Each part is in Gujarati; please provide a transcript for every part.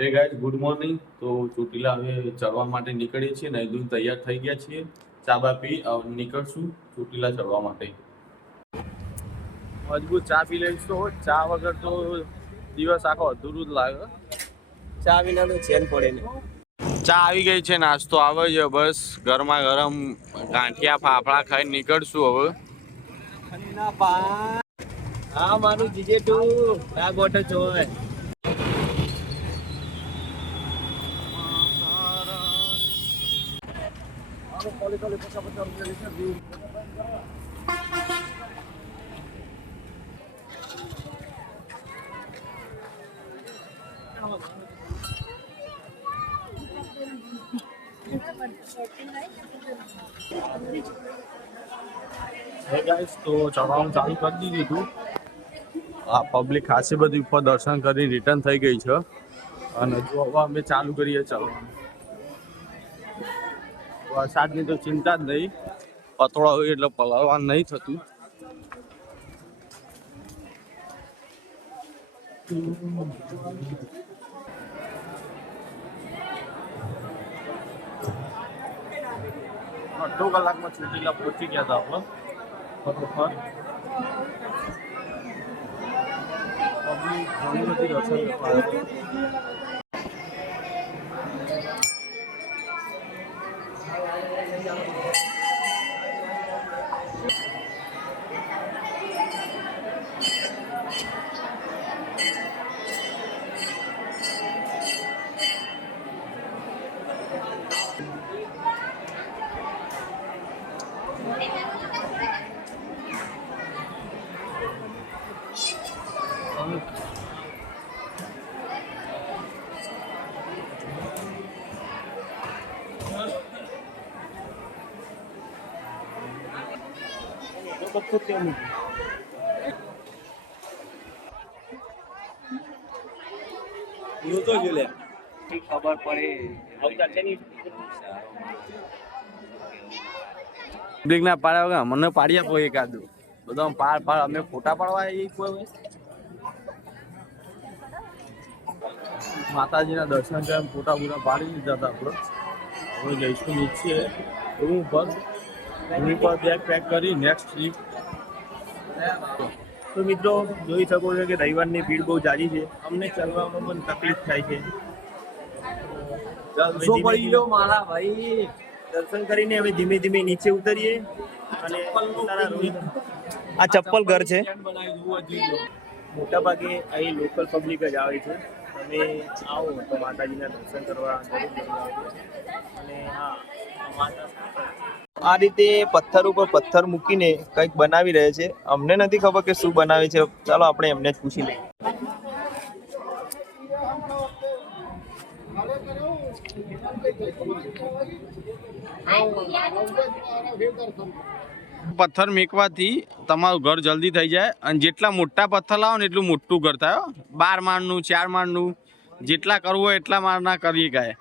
Hey guys good morning. તો ચોટીલા હવે ચડવા માટે નીકળીએ છીએ. નહીં દૂધ તૈયાર થઈ ગયા છીએ. ચા બા પી નીકળશું ચોટીલા ચડવા માટે. મજબૂત ચા પી લઈશું. ચા વગર તો દિવસ આખો અધૂરું જ લાગે. ચા વિના તો ચેન પડે નહીં. ચા આવી ગઈ છે, નાસ્તો આવે છે. બસ ગરમા ગરમ ગાંઠિયા ફાફડા ખાઈને નીકળશું હવે. હા મારું જીજે તું આ ગોઠે જોવે. તો ચડવાનું ચાલુ કરી દીધું. આ પબ્લિક ખાસી બધી ઉપર દર્શન કરી રિટર્ન થઈ ગઈ છે અને જો હવે અમે ચાલુ કરીએ ચડવાનું. વરસાદની તો ચિંતા જ નહીં, પતળો હોય એટલે પલળવાનું નહીં થતું. અડધો કલાકમાં ચોટીલા પહોંચી ગયા હતા આપણે. ફટોફટ ઘણી બધી દર્શન ખબર પડે બ્રેક ના પાડ્યા વગર મને પાડી આપો એકાદું. બધા પાડ અમે ફોટા પાડવા એ કોઈ માતાજીના દર્શન કરીને ફોટા બોટા પાડી લીધા હતા આપણે. હવે જઈશું નીચે રૂમ પર બેગ પેક કરી નેક્સ્ટ ટ્રીપ. તો મિત્રો જોઈ શકો છો કે રવિવારની ભીડ બહુ જાજી છે. અમને ચાલવામાં પણ તકલીફ થાય છે. મારા ભાઈ દર્શન કરીને હવે ધીમે ધીમે નીચે ઉતરીએ અને આ ચપ્પલ ઘર છે. મોટા ભાગે અહીં લોકલ પબ્લિક જ આવે છે. તમે આવો તો માતાજીના દર્શન કરવા અને હા આ રીતે પથ્થર ઉપર પથ્થર મૂકીને કંઈક બનાવી રહે છે. અમને નથી ખબર કે શું બનાવે છે. ચાલો આપણે એમને જ પૂછી લઈએ. પથ્થર મેકવાથી તમારું ઘર જલ્દી થઈ જાય અને જેટલા મોટા પથ્થર લાવો ને એટલું મોટું ઘર થાય. 12 માળનું 4 માળનું જેટલા કરવું હોય એટલા માળના કરી ગાય.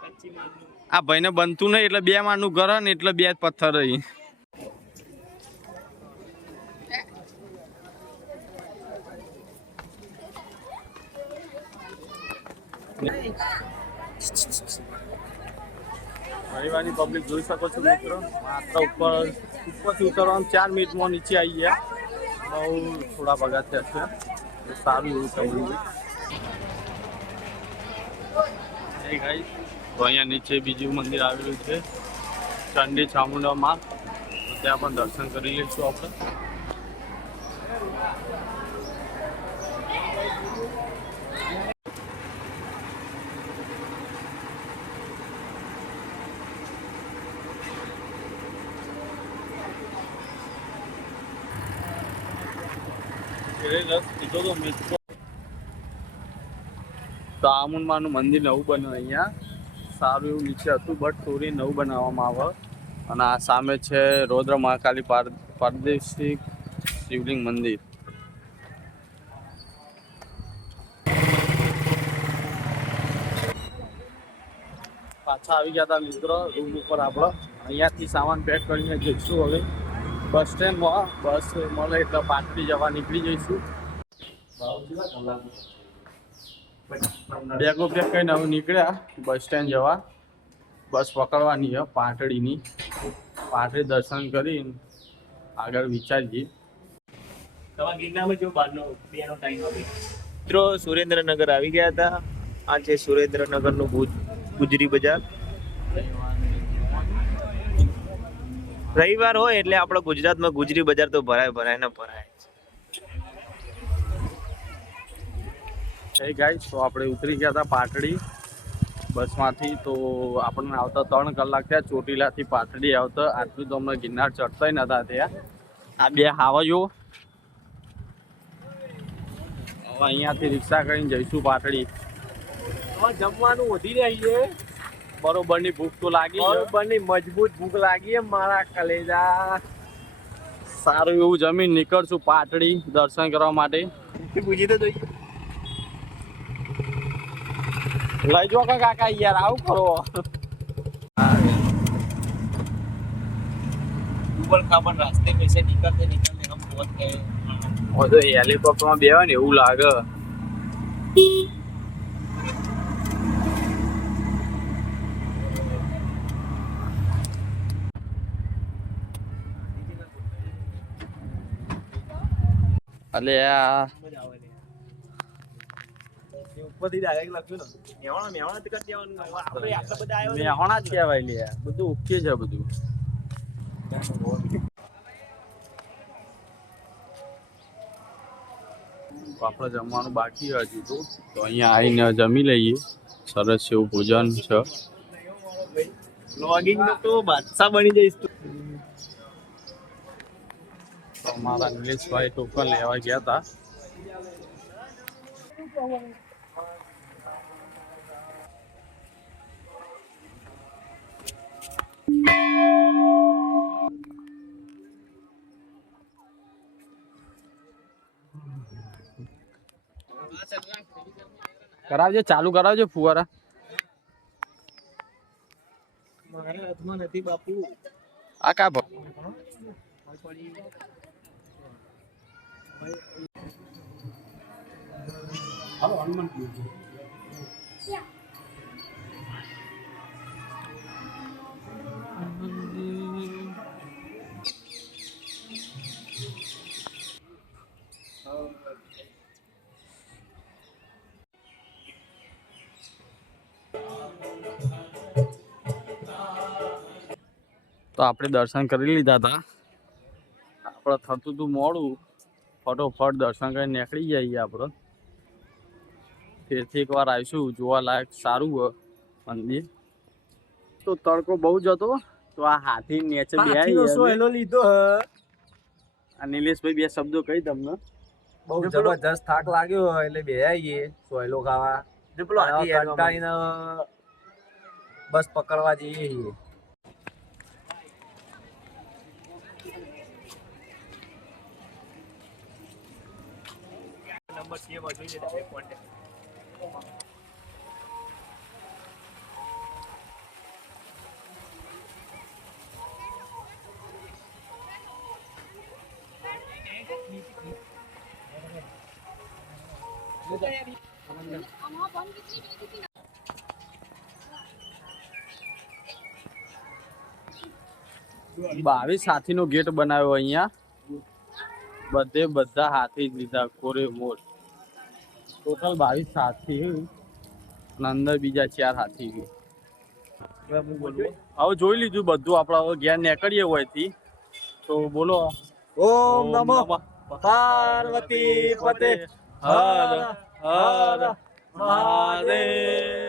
આ ભાઈને બનતું નહીં એટલે 2 માળનું ઘર ને એટલે 2 જ પથ્થર રહી. રવિવારની પબ્લિક જોઈ શકો છો મિત્રો. માત્ર ઉપરથી ઉતરવાનું 4 મિનિટમાં નીચે આવી ગયા. બહુ થોડા પગથિયા છે, સારું એવું થયું. તો અહીંયા નીચે બીજું મંદિર આવેલું છે ચંડી ચામુંડા માં. તો ત્યાં પણ દર્શન કરી લઈશું આપણે. ચામુંડાનું મંદિર નવું બને અહીંયા. સારું એવું નીચે હતું બટ તોડી નવું બનાવવામાં આવે. અને આ સામે છે રૌદ્ર મહાકાલી પ્રાદેશિક શિવલિંગ મંદિર. પાછા આવી ગયા હતા મિત્રો રૂમ ઉપર. આપણે અહીંયાથી સામાન પેક કરીને જઈશું હવે બસ સ્ટેન્ડમાં. બસ મળે એટલે પાછથી જવા નીકળી જઈશું. બેગો પેક કરીને હવે નીકળ્યા બસ સ્ટેન્ડ જવા. બસ પકડવાની છે પાટડીની. પાટડી દર્શન કરીને આગળ વિચારીએ. તમારા ગિરનારમાં જો બહારનો બેનો ટાઈમ આપી. મિત્રો સુરેન્દ્રનગર આવી ગયા હતા. આ છે સુરેન્દ્રનગરનું ગુજરી બજાર. રવિવાર હોય એટલે આપણા ગુજરાતમાં ગુજરી બજાર તો ભરાય ને ભરાય. એ ગાઈસ તો આપણે ઉતરી ગયા હતા પાટડી બસમાંથી. તો આપણને આવતા 3 કલાક થયા ચોટીલાથી પાટડી આવતા. આટલું તો અમને ગિરનાર ચડતા નતા ત્યાં. આ બે હાવજો હવે અહીંયાથી રિક્ષા કરીને જઈશું પાટડી. જમવાનું વધી જાય છે. બરોબરની ભૂખ તો લાગી છે. બરોબરની મજબૂત ભૂખ લાગી છે મારા કલેજા. સારું એવું જમીન નીકળશું પાટડી દર્શન કરવા માટે. પૂછી તો જોઈએ. લઈ જો કાકા યાર આવું કરો. ऊपर खाबर रास्ते में से निकलते हम पहुंच गए. તો હેલિકોપ્ટરમાં બેવા ને એવું લાગે. અલે આ ઉપરથી ડાયરેક્ટ લખ્યું ને મેવાણા થી કરતી આવવાનું. આપણે આટલા બધા આવ્યા મેહોણા જ કહેવાય લે. બધું ઓકે છે બધું. આપણે જમવાનું બાકી હજુ તો અહીંયા આવીને જમી લઈએ. સરસ એવું ભોજન છે. વ્લોગિંગ તો બાદશાહ બની જઈશ તું. તો અમારા નિલેશભાઈ ટોકન લેવા ગયા હતા. કરાવજો ચાલુ કરાવજો ફુવારા. મારા હાથમાં નથી બાપુ. આ કા તો આપણે દર્શન કરી લીધા હતા. આપણે થતું હતું મોડું. ફટોફટ દર્શન કરીને નીકળી જઈએ આપણે. ફેરથી એકવાર આવીશું. જોવા લાયક સારું હોય મંદિર. તો તડકો બહુ જ હતો. તો આ હાથી નીચે સોયલો લીધો આ નિલેશભાઈ બે શબ્દો કહી તમને. બહુ જબરજસ્ત થાક લાગ્યો એટલે બે આવીએ સોયલો ખાવા. કંટાળીને બસ પકડવા જઈએ છીએ. નંબર સેવ જોઈ લે ડાયરેક્ટ કોન્ટેક્ટ. બાવીસ હાથીનો ગેટ બનાવ્યો અહીંયા. બધે બધા હાથી જ લીધા કોરે મોર. ટોટલ 22 હાથી અને અંદર બીજા 4 હાથી. હવે જોઈ લીધું બધું. આપણે હવે ઘેર નીકળીએ હોયથી. તો બોલો ઓમ નમઃ પાર્વતી પતે હર હર મહાદેવ.